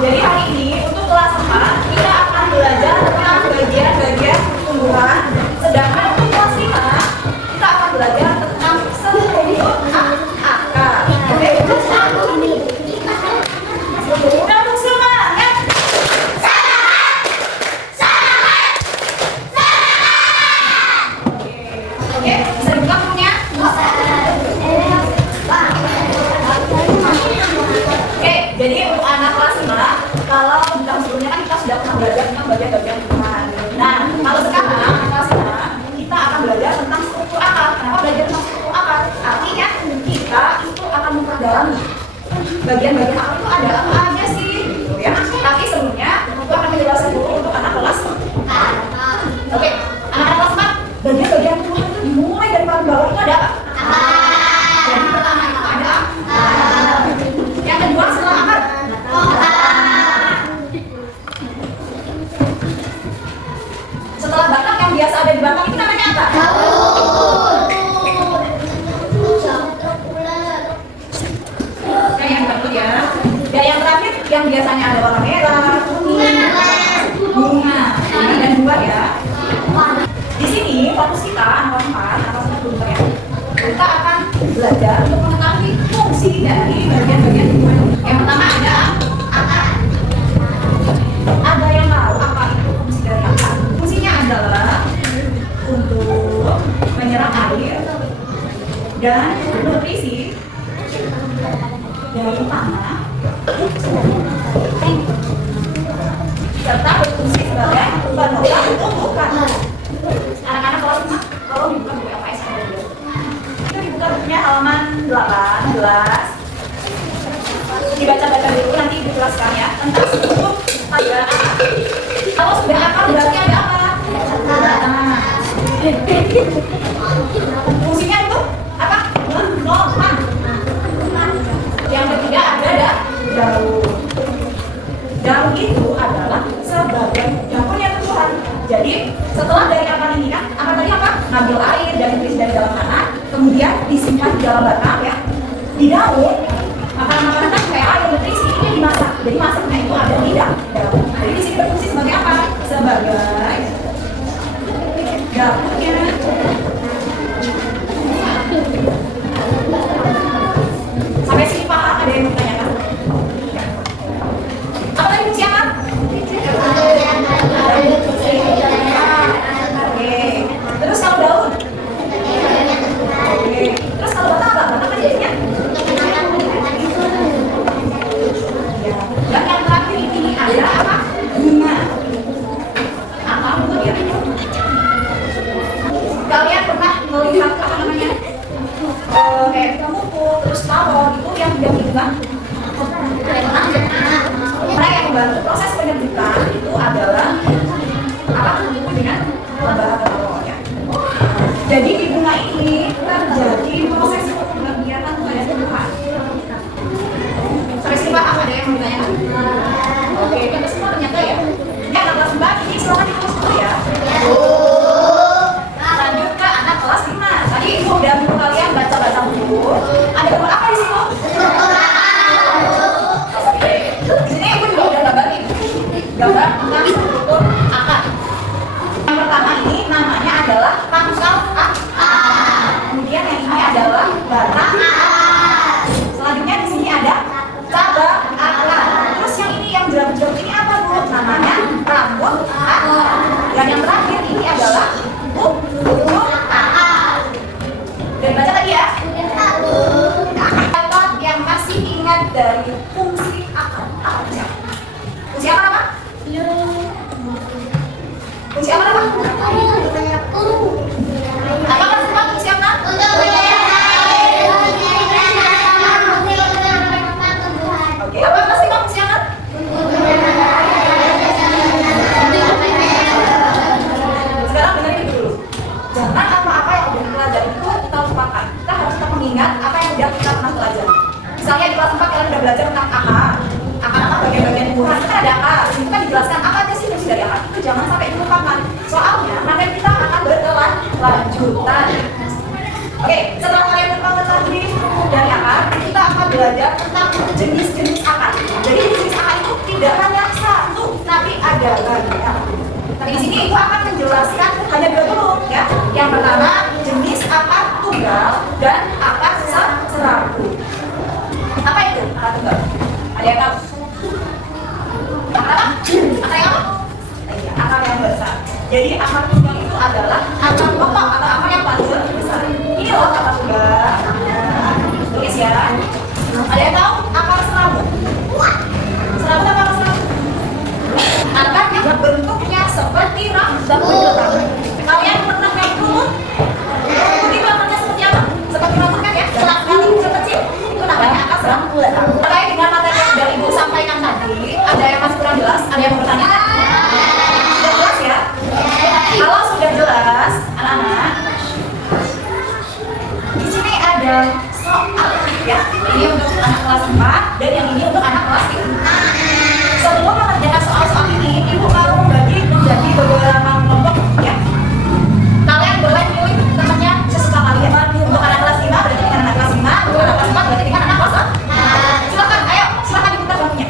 Jadi hari ini untuk kelas 4 kita akan belajar tentang bagian-bagian tumbuhan. Sedangkan untuk kelas 5 kita akan belajar tentang struktur akar. Oke, udah dong semangat. Oke, bisa dibuka bukunya? Oke, jadi untuk anak kelas 5, kalau sebelumnya kan kita sudah pernah belajar tentang bagian-bagian tumbuhan. Nah, kalau sekarang anak kelas 5 kita akan belajar tentang struktur akar. Kenapa belajar tentang struktur akar? Artinya kita itu akan memperdalami bagian-bagian akar itu ada apa aja sih, gitu ya. Tapi sebelumnya aku akan menjelaskan dulu untuk anak kelas 4. Oke, anak kelas 4, bagian-bagian tumbuhan itu dimulai dari paling bawah itu ada apa? Jadi pertama itu ada yang kedua setelah akar. Setelah batang yang biasa ada di batang itu namanya apa? Yang kedua ya. Dan yang terakhir yang biasanya ada warna merah, kuning, bunga, dan buah ya. Di sini fokus kita anak 4 atau 1 ya. Kita akan belajar untuk mengetahui fungsi dari bagian-bagian tumbuhan. Yang pertama ada akar. Ada yang tahu apa itu fungsi dari akar? Fungsinya adalah untuk menyerap air dan nutrisi dari tanah serta berfungsi sebagai penopang tumbuhan. Anak-anak kalau dibuka buku LPS itu dibuka bukunya halaman 18. Dibaca-baca dulu, nanti dijelaskan ya tentang struktur pada akar. Kalau sudah akar berarti ada apa? Fungsinya itu apa? Menopang. Yang ketiga ada daun. Daun itu adalah sebagai dapurnya tumbuhan. Jadi setelah dari akar ini kan, akar tadi apa? Ngambil air dan nutrisi dari dalam tanah, kemudian disimpan di dalam batang ya. Di daun makanan-makanan kan kayak air, nutrisi ini dimasak. Jadi masaknya itu ada di daun. Jadi di sini berfungsi sebagai apa? Sebagai dapurnya. Sampai sini paham? Ada yang mau tanyakan? Apa tadi fungsi akar? Oke. Terus kalau daun? Oke. Terus kalau batang apa? Batang kan biasanya? Dan yang terakhir ini ada apa? Bunga. Apa bunga ya? Kalian pernah melihat apa namanya? Kayak pemukul, terus tawon itu yang tidak bunga? Nah, yang membantu proses penyembuhan itu adalah apa? Dengan lembaga tawon ya. Jadi di bunga ini terjadi proses kegiatan pada tumbuhan. Sampai sini paham? Ada yang mau ditanyakan? Oke, kita semua ternyata ya. Ya, anak kelas 4 ini selamat di kelas 10 ya. Lanjut ke anak kelas 5. Tadi ibu udah minta kalian baca-baca buku. Ada gambar apa di sini? Oke. Di sini ibu juga udah gambarin gambar tentang struktur akar. Yang pertama ini namanya adalah pangkal akar. Kemudian yang ini adalah batang akar. Selanjutnya di sini ada cabang akar. Terus yang ini yang jerami-jerami ini apa Bu? Namanya rambut akar. Dan yang terakhir ini adalah ujung akar. Dan baca lagi ya. Siapa yang masih ingat dari fungsi akar? Fungsi akar apa? Fungsi akar apa? Apa semua fungsi akar? Oke, apa masih fungsi akar? Sekarang dengerin dulu. Jangan apa-apa yang udah dipelajari itu kita lupakan. Kita harus tetap mengingat apa yang udah kita pernah pelajari. Misalnya di kelas 4 kalian udah belajar tentang akar. Akar bagian-bagian tumbuhan itu kan ada akar. Itu kan dijelaskan apa aja sih fungsi dari akar. Itu jangan sampai dilupakan. Soalnya materi kita akan berkelanjutan. Oke, setelah kalian mengetahui dari akar, kita akan belajar tentang jenis-jenis akar. Jadi jenis akar itu tidak hanya satu, tapi ada banyak. Tapi di sini Ibu akan menjelaskan hanya dua dulu ya. Yang pertama jenis akar tunggal dan akar serabu. Apa itu akar tunggal? Ada yang tahu? Akar apa? Akar yang apa? Iya, akar yang besar. Jadi akar tunggal itu adalah akar pokok atau akar yang paling besar. Ini loh akar tunggal. Tulis ya. Ada yang tahu akar serabu? Serabu apa akar serabu? Akar yang bentuknya seperti rambut. Kalian pernah naik lumut? Lumut itu akarnya seperti apa? Seperti rambut kan ya? Sekali kecil itu namanya akar serabu. Terkait dengan materi yang dari Ibu sampaikan tadi, ada yang masih kurang jelas? Ada yang bertanya? Sudah jelas ya? Kalau sudah jelas, anak-anak, di sini ada soal ya. Ini untuk anak kelas 4 dan yang ini untuk anak kelas 5. Sebelum mengerjakan soal-soal ini, Ibu mau membagi menjadi beberapa kelompok ya. Kalian boleh pilih temannya sesuka kalian. Untuk anak kelas 5 berarti dengan anak kelas 5, untuk anak kelas 4 berarti dengan anak kelas 4. Silakan, ayo, silakan diputar bangkunya.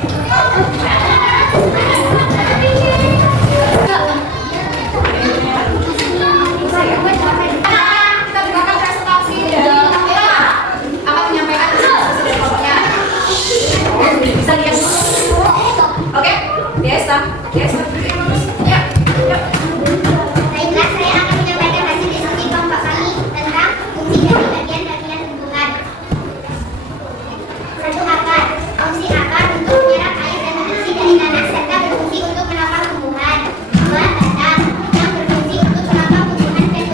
Kita dengarkan presentasi dari kita akan menyampaikan presentasi dari kelompoknya. Bisa lihat dulu. Oke, biasa. Ya, yuk. Baiklah, saya akan menyampaikan hasil diskusi kelompok kami tentang fungsi dari bagian-bagian hubungan. Satu, akar. Fungsi akar untuk menyerap air dan nutrisi dari tanah serta berfungsi untuk menopang tumbuhan. Dua, batang yang berfungsi untuk menopang tumbuhan dan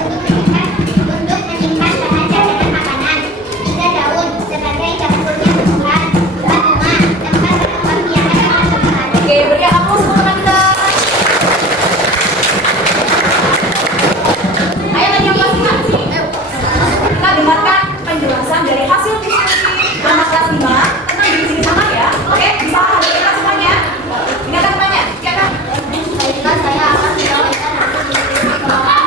untuk menyimpan bahan cadangan makanan. Tiga, daun sebagai dapurnya tumbuhan. Empat, bunga tempat berkembang biakan tumbuhan. Oke, beri aplaus untuk teman kita. Ayo tanya kelas 5. Kita dengarkan penjelasan dari hasil diskusi anak kelas 5 tentang jenis sama ya. Oke, bisa hadirkan semuanya. Ingatkan temannya, ingatkan. Baiklah, saya akan menyampaikan hasil diskusi kelompok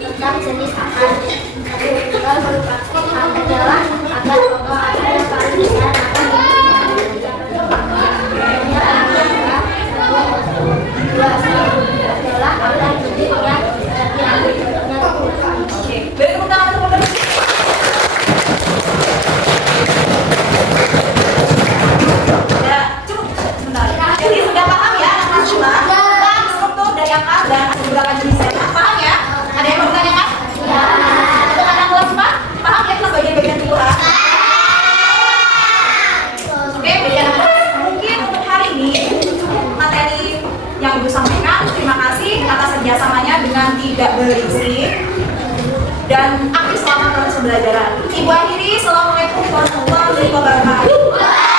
tentang jenis akar. Tunggal merupakan adalah akar pokok akar yang paling besar akan dua, adalah akar jenis yang bentuknya tumbuhan. Oke, beri tepuk tangan untuk teman-teman. Ya, cukup sebentar. Jadi sudah paham ya anak kelas 5 tentang struktur dari akar dan beberapa jenisnya. Paham ya? Ada yang mau ditanyakan? Ya. Untuk anak kelas 4, paham ya tentang bagian-bagian tumbuhan? Oke, bagi anak-anak, mungkin untuk hari ini cukup materi yang Ibu sampaikan. Terima kasih atas kerjasamanya dengan tidak berisik dan aktif selama proses pembelajaran. Ibu akhiri, Assalamualaikum warahmatullahi wabarakatuh.